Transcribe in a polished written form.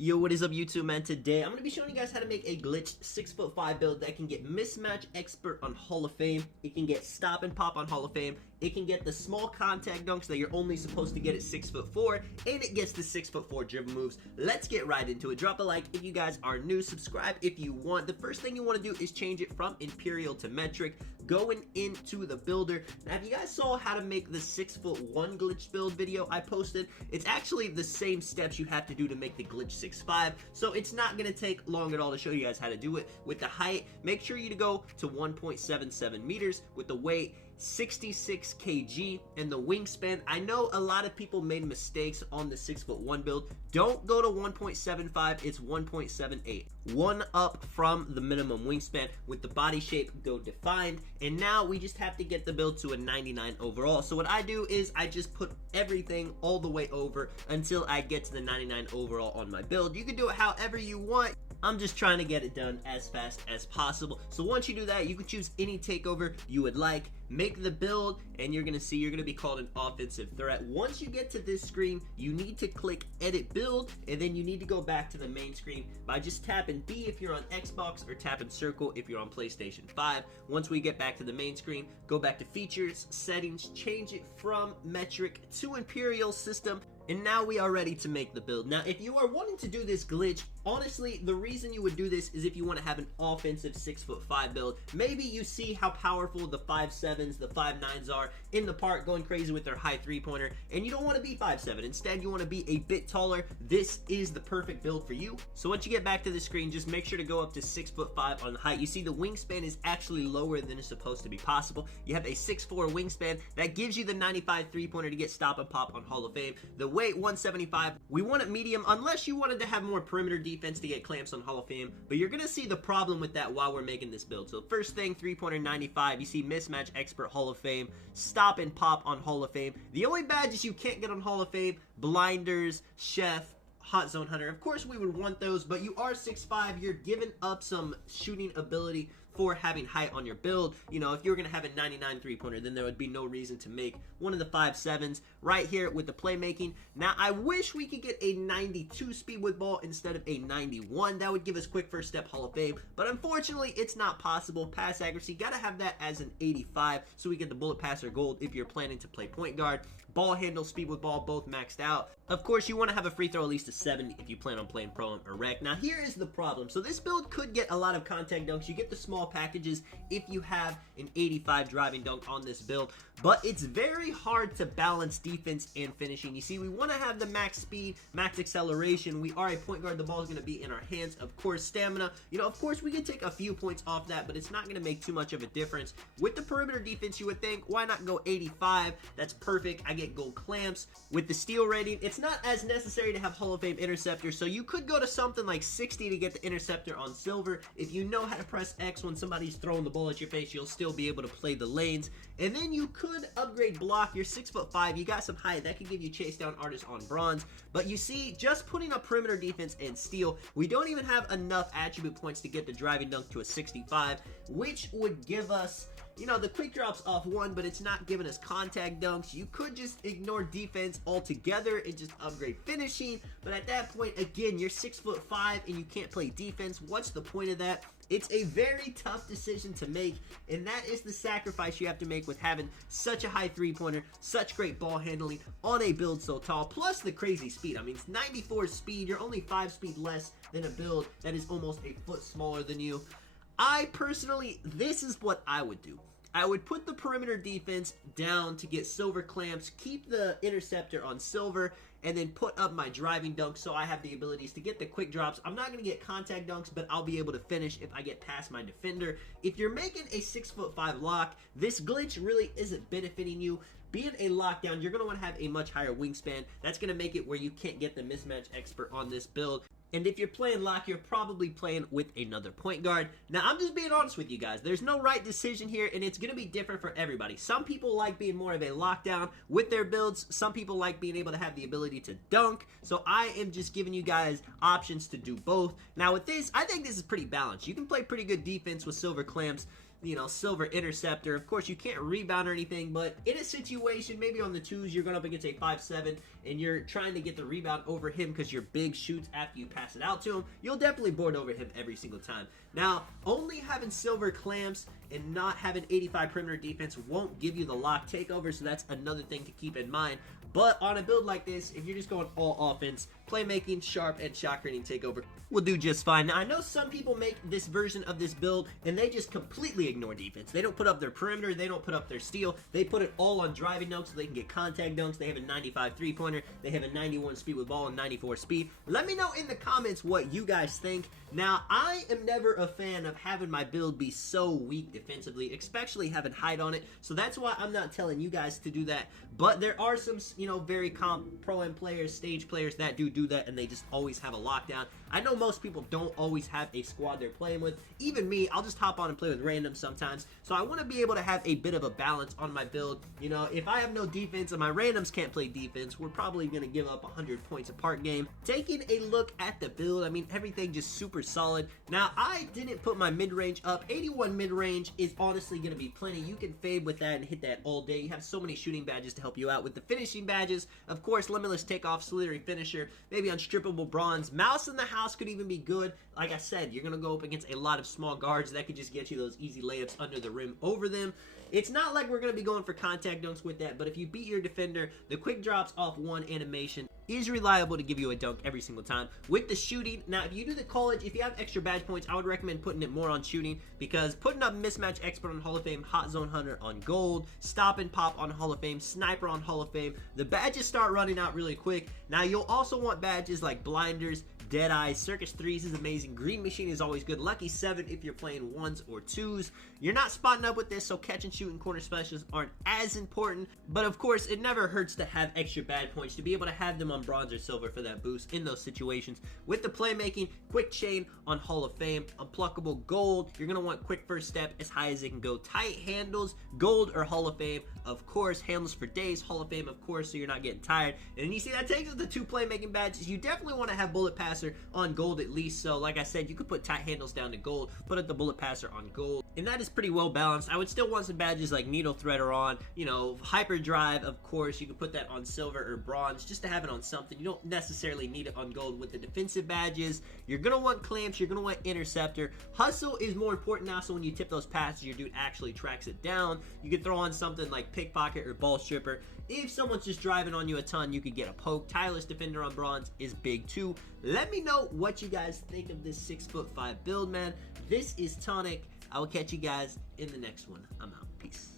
Yo, what is up YouTube, man? Today I'm going to be showing you guys how to make a glitched 6'5" build that can get mismatch expert on Hall of Fame. It can get stop and pop on Hall of Fame. It can get the small contact dunks that you're only supposed to get at 6'4", and it gets the 6'4" dribble moves. Let's get right into it. Drop a like if you guys are new, subscribe if you want. The first thing you want to do is change it from Imperial to metric, going into the builder. Now, if you guys saw how to make the 6'1" glitch build video I posted, it's actually the same steps you have to do to make the glitch 6'5", so it's not going to take long at all to show you guys how to do it. With the height, make sure you go to 1.77 meters. With the weight, 66 kg, and the wingspan, I know a lot of people made mistakes on the 6'1" build. Don't go to 1.75, it's 1.78. One up from the minimum wingspan. With the body shape, go defined, and now we just have to get the build to a 99 overall. So what I do is I just put everything all the way over until I get to the 99 overall on my build. You can do it however you want. I'm just trying to get it done as fast as possible. So once you do that, you can choose any takeover you would like, make the build, and you're gonna see you're gonna be called an offensive threat. Once you get to this screen, you need to click edit build, and then you need to go back to the main screen by just tapping B if you're on Xbox or tapping circle if you're on PlayStation 5. Once we get back to the main screen, go back to features, settings, change it from metric to Imperial system, and now we are ready to make the build. Now, if you are wanting to do this glitch, honestly, the reason you would do this is if you want to have an offensive 6'5" build. Maybe you see how powerful the 5'7s, the 5'9s are in the park, going crazy with their high three-pointer, and you don't want to be 5'7". Instead, you want to be a bit taller. This is the perfect build for you. So once you get back to the screen, just make sure to go up to 6'5" on the height. You see the wingspan is actually lower than it's supposed to be possible. You have a 6'4" wingspan. That gives you the 95 three-pointer to get stop and pop on Hall of Fame. The weight, 175. We want it medium unless you wanted to have more perimeter defense to get clamps on Hall of Fame, but you're gonna see the problem with that while we're making this build. So first thing, three-pointer 95. You see mismatch expert Hall of Fame, stop and pop on Hall of Fame. The only badges you can't get on Hall of Fame: blinders, chef, hot zone hunter. Of course we would want those, but you are 6'5", you're giving up some shooting ability for having height on your build. You know, if you're gonna have a 99 three-pointer, then there would be no reason to make one of the 5'7s right here with the playmaking. Now, I wish we could get a 92 speed with ball instead of a 91. That would give us quick first step Hall of Fame, but unfortunately, it's not possible. Pass accuracy, gotta have that as an 85, so we get the bullet passer gold if you're planning to play point guard. Ball handle, speed with ball, both maxed out. Of course, you wanna have a free throw at least a 70 if you plan on playing pro or rec. Now, here is the problem. So this build could get a lot of contact dunks. You get the small packages if you have an 85 driving dunk on this build, but it's very hard to balance defense and finishing. You see, we want to have the max speed, max acceleration. We are a point guard. The ball is going to be in our hands. Of course, stamina. You know, of course, we can take a few points off that, but it's not going to make too much of a difference. With the perimeter defense, you would think, why not go 85? That's perfect. I get gold clamps. With the steal rating, it's not as necessary to have Hall of Fame interceptor, so you could go to something like 60 to get the interceptor on silver. If you know how to press X when somebody's throwing the ball at your face, you'll still be able to play the lanes. And then you could upgrade block. You're 6'5", you got some height that could give you chase down artists on bronze. But you see, just putting up perimeter defense and steal, we don't even have enough attribute points to get the driving dunk to a 65, which would give us, you know, the quick drops off 1, but it's not giving us contact dunks. You could just ignore defense altogether and just upgrade finishing, but at that point, again, you're 6'5" and you can't play defense. What's the point of that? It's a very tough decision to make, and that is the sacrifice you have to make with having such a high three-pointer, such great ball handling on a build so tall, plus the crazy speed. I mean, it's 94 speed. You're only 5 speed less than a build that is almost a foot smaller than you. I personally, this is what I would do. I would put the perimeter defense down to get silver clamps, keep the interceptor on silver, and then put up my driving dunk so I have the abilities to get the quick drops. I'm not going to get contact dunks, but I'll be able to finish if I get past my defender. If you're making a 6'5" lock, this glitch really isn't benefiting you. Being a lockdown, you're going to want to have a much higher wingspan. That's going to make it where you can't get the mismatch expert on this build. And if you're playing lock, you're probably playing with another point guard. Now, I'm just being honest with you guys. There's no right decision here, and it's going to be different for everybody. Some people like being more of a lockdown with their builds. Some people like being able to have the ability to dunk. So I am just giving you guys options to do both. Now, with this, I think this is pretty balanced. You can play pretty good defense with silver clamps. you know, silver interceptor. Of course, you can't rebound or anything, but in a situation, maybe on the 2s, you're going up against a 5'7", and you're trying to get the rebound over him because your big shoots after you pass it out to him, you'll definitely board over him every single time. Now, only having silver clamps and not having 85 perimeter defense won't give you the lock takeover, so that's another thing to keep in mind. But on a build like this, if you're just going all offense, playmaking, sharp, and shot creating takeover will do just fine. Now, I know some people make this version of this build and they just completely ignore defense. They don't put up their perimeter, they don't put up their steal, they put it all on driving dunks so they can get contact dunks. They have a 95 three-pointer, they have a 91 speed with ball and 94 speed. Let me know in the comments what you guys think. Now, I am never a fan of having my build be so weak defensively, especially having height on it, so that's why I'm not telling you guys to do that. But there are some, you know, very pro-am players, stage players that do that, and they just always have a lockdown. I know most people don't always have a squad they're playing with. Even me, I'll just hop on and play with randoms sometimes. So I want to be able to have a bit of a balance on my build. You know, if I have no defense and my randoms can't play defense, we're probably going to give up 100 points a part game. Taking a look at the build, I mean, everything just super solid. Now, I didn't put my mid-range up. 81 mid-range is honestly going to be plenty. You can fade with that and hit that all day. You have so many shooting badges to help you out. With the finishing badges, of course, limitless takeoff, slithering finisher, maybe unstrippable bronze. Mouse in the house could even be good. Like I said, you're going to go up against a lot of small guards that could just get you those easy layups under the rim over them. It's not like we're going to be going for contact dunks with that, but if you beat your defender, the quick drops off one animation is reliable to give you a dunk every single time. With the shooting, now if you do the college, if you have extra badge points, I would recommend putting it more on shooting, because putting up mismatch expert on Hall of Fame, hot zone hunter on gold, stop and pop on Hall of Fame, sniper on Hall of Fame, the badges start running out really quick. Now you'll also want badges like blinders, Deadeye, Circus 3s is amazing, Green Machine is always good, Lucky 7 if you're playing 1s or 2s. You're not spotting up with this, so catch and shoot and corner specials aren't as important, but of course it never hurts to have extra bad points, to be able to have them on bronze or silver for that boost in those situations. With the playmaking, quick chain on Hall of Fame, unpluckable gold, you're going to want quick first step as high as it can go, tight handles, gold or Hall of Fame, of course, handles for days, Hall of Fame of course, so you're not getting tired. And you see that takes us to 2 playmaking badges. You definitely want to have bullet passer on gold at least, so like I said, you could put tight handles down to gold, put the bullet passer on gold, and that is pretty well balanced. I would still want some badges like needle threader on, you know, hyperdrive, of course, you can put that on silver or bronze just to have it on something. You don't necessarily need it on gold. With the defensive badges, you're gonna want clamps, you're gonna want interceptor. Hustle is more important now, so when you tip those passes, your dude actually tracks it down. You could throw on something like pickpocket or ball stripper. If someone's just driving on you a ton, you could get a poke. Tireless defender on bronze is big too. Let me know what you guys think of this 6'5" build, man. This is Tonic. I will catch you guys in the next one. I'm out. Peace.